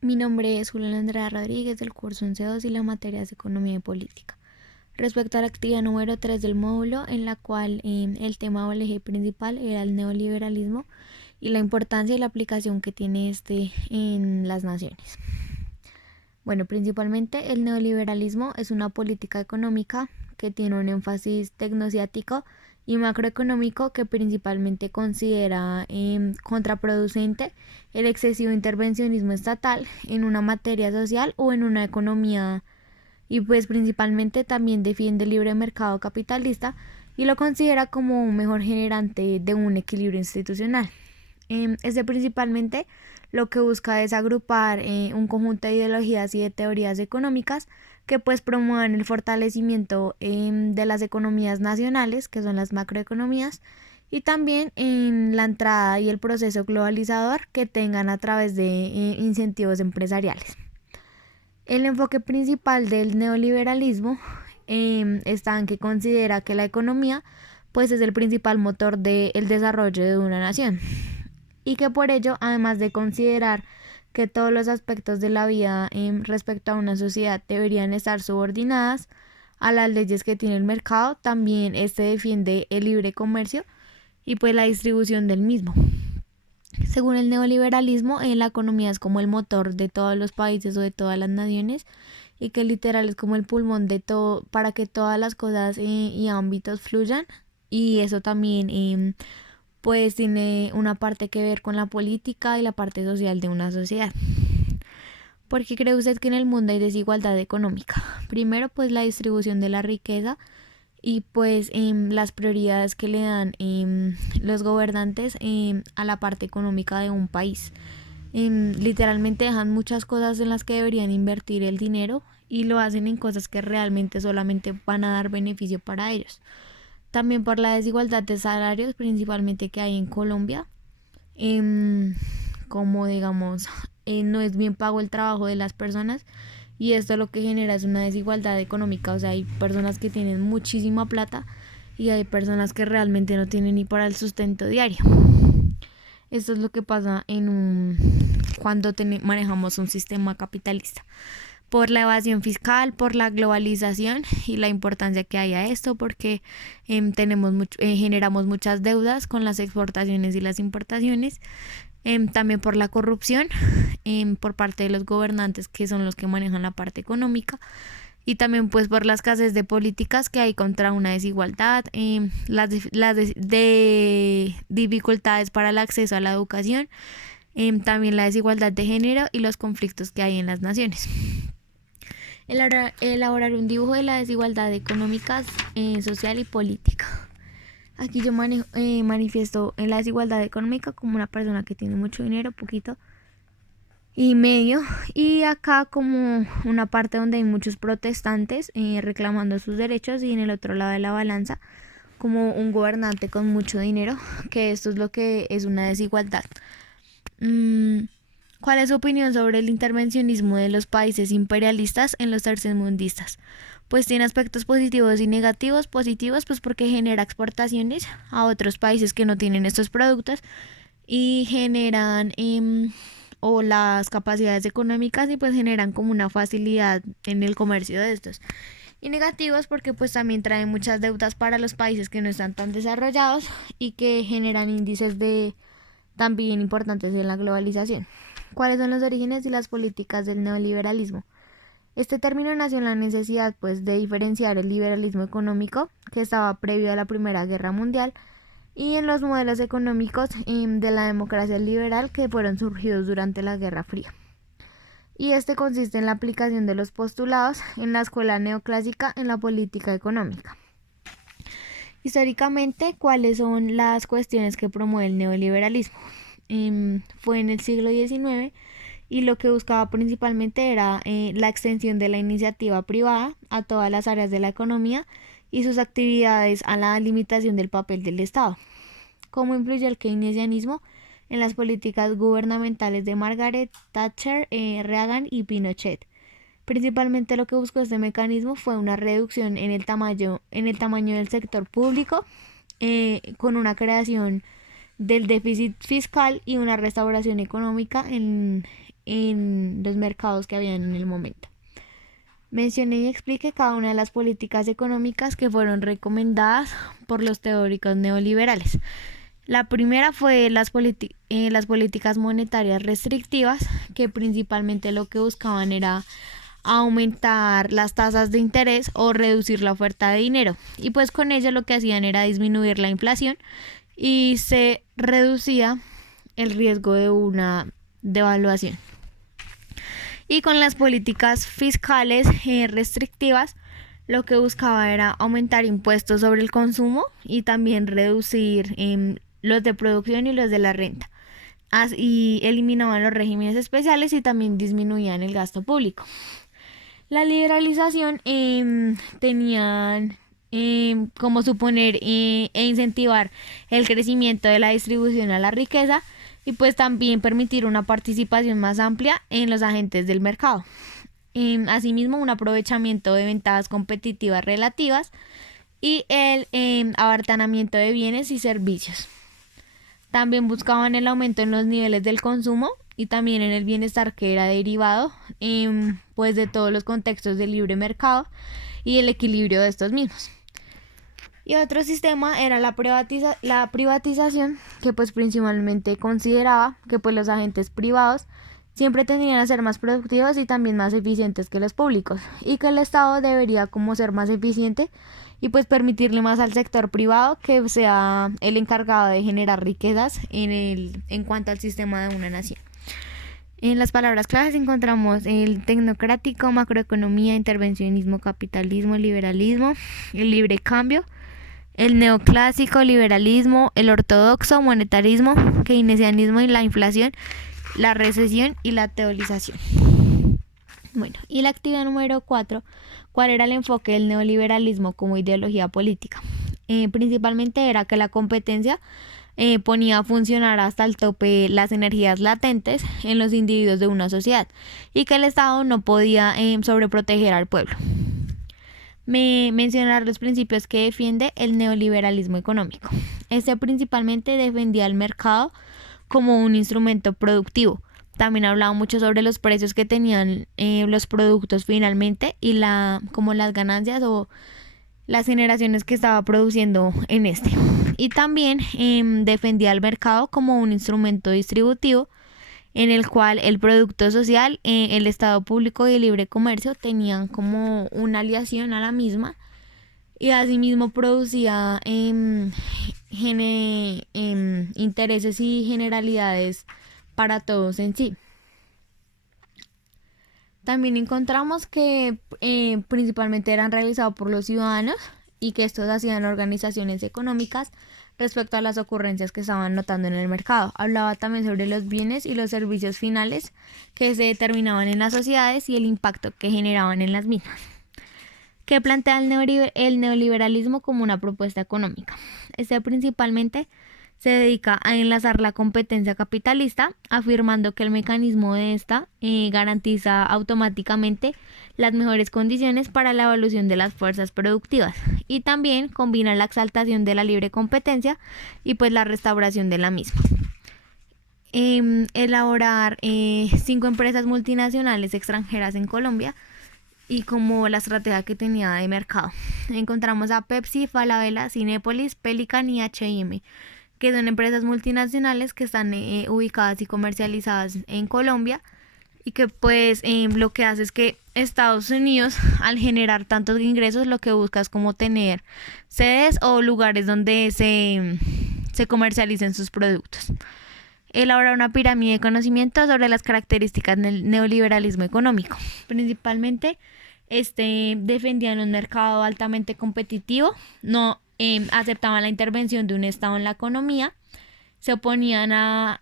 Mi nombre es Julián Andrea Rodríguez del curso 11.2 y la materia es Economía y Política. Respecto a la actividad número 3 del módulo, en la cual el tema o el eje principal era el neoliberalismo y la importancia y la aplicación que tiene este en las naciones. Bueno, principalmente el neoliberalismo es una política económica que tiene un énfasis tecnociático y macroeconómico que principalmente considera contraproducente el excesivo intervencionismo estatal en una materia social o en una economía, y pues principalmente también defiende el libre mercado capitalista y lo considera como un mejor generante de un equilibrio institucional. Este principalmente lo que busca es agrupar un conjunto de ideologías y de teorías económicas que pues promuevan el fortalecimiento de las economías nacionales, que son las macroeconomías, y también en la entrada y el proceso globalizador que tengan a través de incentivos empresariales. El enfoque principal del neoliberalismo está en que considera que la economía pues es el principal motor del desarrollo de una nación y que por ello, además de considerar que todos los aspectos de la vida respecto a una sociedad deberían estar subordinadas a las leyes que tiene el mercado, también este defiende el libre comercio y pues la distribución del mismo. Según el neoliberalismo, la economía es como el motor de todos los países o de todas las naciones y que literal es como el pulmón de todo para que todas las cosas y ámbitos fluyan, y eso también pues tiene una parte que ver con la política y la parte social de una sociedad. ¿Por qué cree usted que en el mundo hay desigualdad económica? Primero, pues la distribución de la riqueza y pues las prioridades que le dan los gobernantes a la parte económica de un país. Literalmente dejan muchas cosas en las que deberían invertir el dinero y lo hacen en cosas que realmente solamente van a dar beneficio para ellos. También por la desigualdad de salarios, principalmente que hay en Colombia, como digamos, no es bien pago el trabajo de las personas y esto lo que genera es una desigualdad económica. O sea, hay personas que tienen muchísima plata y hay personas que realmente no tienen ni para el sustento diario. Esto es lo que pasa cuando manejamos un sistema capitalista. Por la evasión fiscal, por la globalización y la importancia que hay a esto, porque generamos muchas deudas con las exportaciones y las importaciones, también por la corrupción por parte de los gobernantes que son los que manejan la parte económica, y también pues por las escasez de políticas que hay contra una desigualdad, las dificultades para el acceso a la educación, también la desigualdad de género y los conflictos que hay en las naciones. Elaborar un dibujo de la desigualdad económica, social y política. Aquí yo manifiesto la desigualdad económica como una persona que tiene mucho dinero, poquito y medio, y acá como una parte donde hay muchos protestantes reclamando sus derechos, y en el otro lado de la balanza como un gobernante con mucho dinero, que esto es lo que es una desigualdad. ¿Cuál es su opinión sobre el intervencionismo de los países imperialistas en los tercermundistas? Pues tiene aspectos positivos y negativos. Positivos pues porque genera exportaciones a otros países que no tienen estos productos y generan o las capacidades económicas, y pues generan como una facilidad en el comercio de estos. Y negativos porque pues también traen muchas deudas para los países que no están tan desarrollados y que generan índices de también importantes en la globalización. ¿Cuáles son los orígenes y las políticas del neoliberalismo? Este término nació en la necesidad pues de diferenciar el liberalismo económico que estaba previo a la Primera Guerra Mundial y en los modelos económicos de la democracia liberal que fueron surgidos durante la Guerra Fría. Y este consiste en la aplicación de los postulados en la escuela neoclásica en la política económica. Históricamente, ¿cuáles son las cuestiones que promueve el neoliberalismo? Fue en el siglo XIX y lo que buscaba principalmente era la extensión de la iniciativa privada a todas las áreas de la economía y sus actividades a la limitación del papel del Estado. ¿Cómo influyó el keynesianismo en las políticas gubernamentales de Margaret Thatcher, Reagan y Pinochet? Principalmente lo que buscó este mecanismo fue una reducción en el tamaño del sector público, con una creación del déficit fiscal y una restauración económica en los mercados que habían en el momento. Mencioné y expliqué cada una de las políticas económicas que fueron recomendadas por los teóricos neoliberales. La primera fue las políticas monetarias restrictivas, que principalmente lo que buscaban era aumentar las tasas de interés o reducir la oferta de dinero. Y pues con ello lo que hacían era disminuir la inflación y se reducía el riesgo de una devaluación. Y con las políticas fiscales restrictivas, lo que buscaba era aumentar impuestos sobre el consumo y también reducir los de producción y los de la renta. Y eliminaban los regímenes especiales y también disminuían el gasto público. La liberalización tenían como suponer e incentivar el crecimiento de la distribución a la riqueza y pues también permitir una participación más amplia en los agentes del mercado. Asimismo, un aprovechamiento de ventajas competitivas relativas y el abaratamiento de bienes y servicios. También buscaban el aumento en los niveles del consumo y también en el bienestar que era derivado pues de todos los contextos del libre mercado y el equilibrio de estos mismos. Y otro sistema era la privatización, que pues principalmente consideraba que pues los agentes privados siempre tendrían a ser más productivos y también más eficientes que los públicos, y que el Estado debería como ser más eficiente y pues permitirle más al sector privado que sea el encargado de generar riquezas en cuanto al sistema de una nación. En las palabras claves encontramos el tecnocrático, macroeconomía, intervencionismo, capitalismo, liberalismo, el libre cambio, el neoclásico, liberalismo, el ortodoxo, monetarismo, keynesianismo y la inflación, la recesión y la teorización. Bueno, y la actividad número 4, ¿cuál era el enfoque del neoliberalismo como ideología política? Principalmente era que la competencia ponía a funcionar hasta el tope las energías latentes en los individuos de una sociedad y que el Estado no podía sobreproteger al pueblo. Mencionar los principios que defiende el neoliberalismo económico. Este principalmente defendía el mercado como un instrumento productivo. También hablaba mucho sobre los precios que tenían los productos finalmente y como las ganancias o las generaciones que estaba produciendo en este. Y también defendía el mercado como un instrumento distributivo en el cual el producto social, el Estado público y el libre comercio tenían como una aliación a la misma, y asimismo producía intereses y generalidades para todos en sí. También encontramos que principalmente eran realizados por los ciudadanos y que estos hacían organizaciones económicas respecto a las ocurrencias que estaban notando en el mercado. Hablaba también sobre los bienes y los servicios finales que se determinaban en las sociedades y el impacto que generaban en las mismas. Que plantea el neoliberalismo como una propuesta económica. Este principalmente se dedica a enlazar la competencia capitalista, afirmando que el mecanismo de esta garantiza automáticamente las mejores condiciones para la evolución de las fuerzas productivas, y también combina la exaltación de la libre competencia y pues la restauración de la misma. Elaborar 5 empresas multinacionales extranjeras en Colombia y como la estrategia que tenía de mercado. Encontramos a Pepsi, Falabella, Cinépolis, Pelican y H&M, que son empresas multinacionales que están ubicadas y comercializadas en Colombia, y que pues lo que hace es que Estados Unidos, al generar tantos ingresos, lo que busca es como tener sedes o lugares donde se comercialicen sus productos. Elabora una pirámide de conocimiento sobre las características del neoliberalismo económico. Principalmente defendían un mercado altamente competitivo, no aceptaban la intervención de un Estado en la economía, se oponían a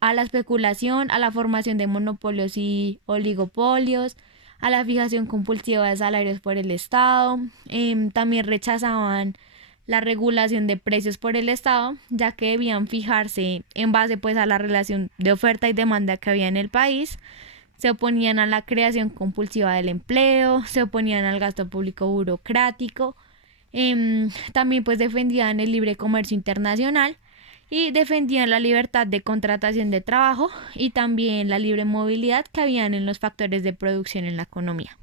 la especulación, a la formación de monopolios y oligopolios, a la fijación compulsiva de salarios por el Estado. También rechazaban la regulación de precios por el Estado, ya que debían fijarse en base pues a la relación de oferta y demanda que había en el país. Se oponían a la creación compulsiva del empleo, se oponían al gasto público burocrático. También pues defendían el libre comercio internacional y defendían la libertad de contratación de trabajo y también la libre movilidad que habían en los factores de producción en la economía.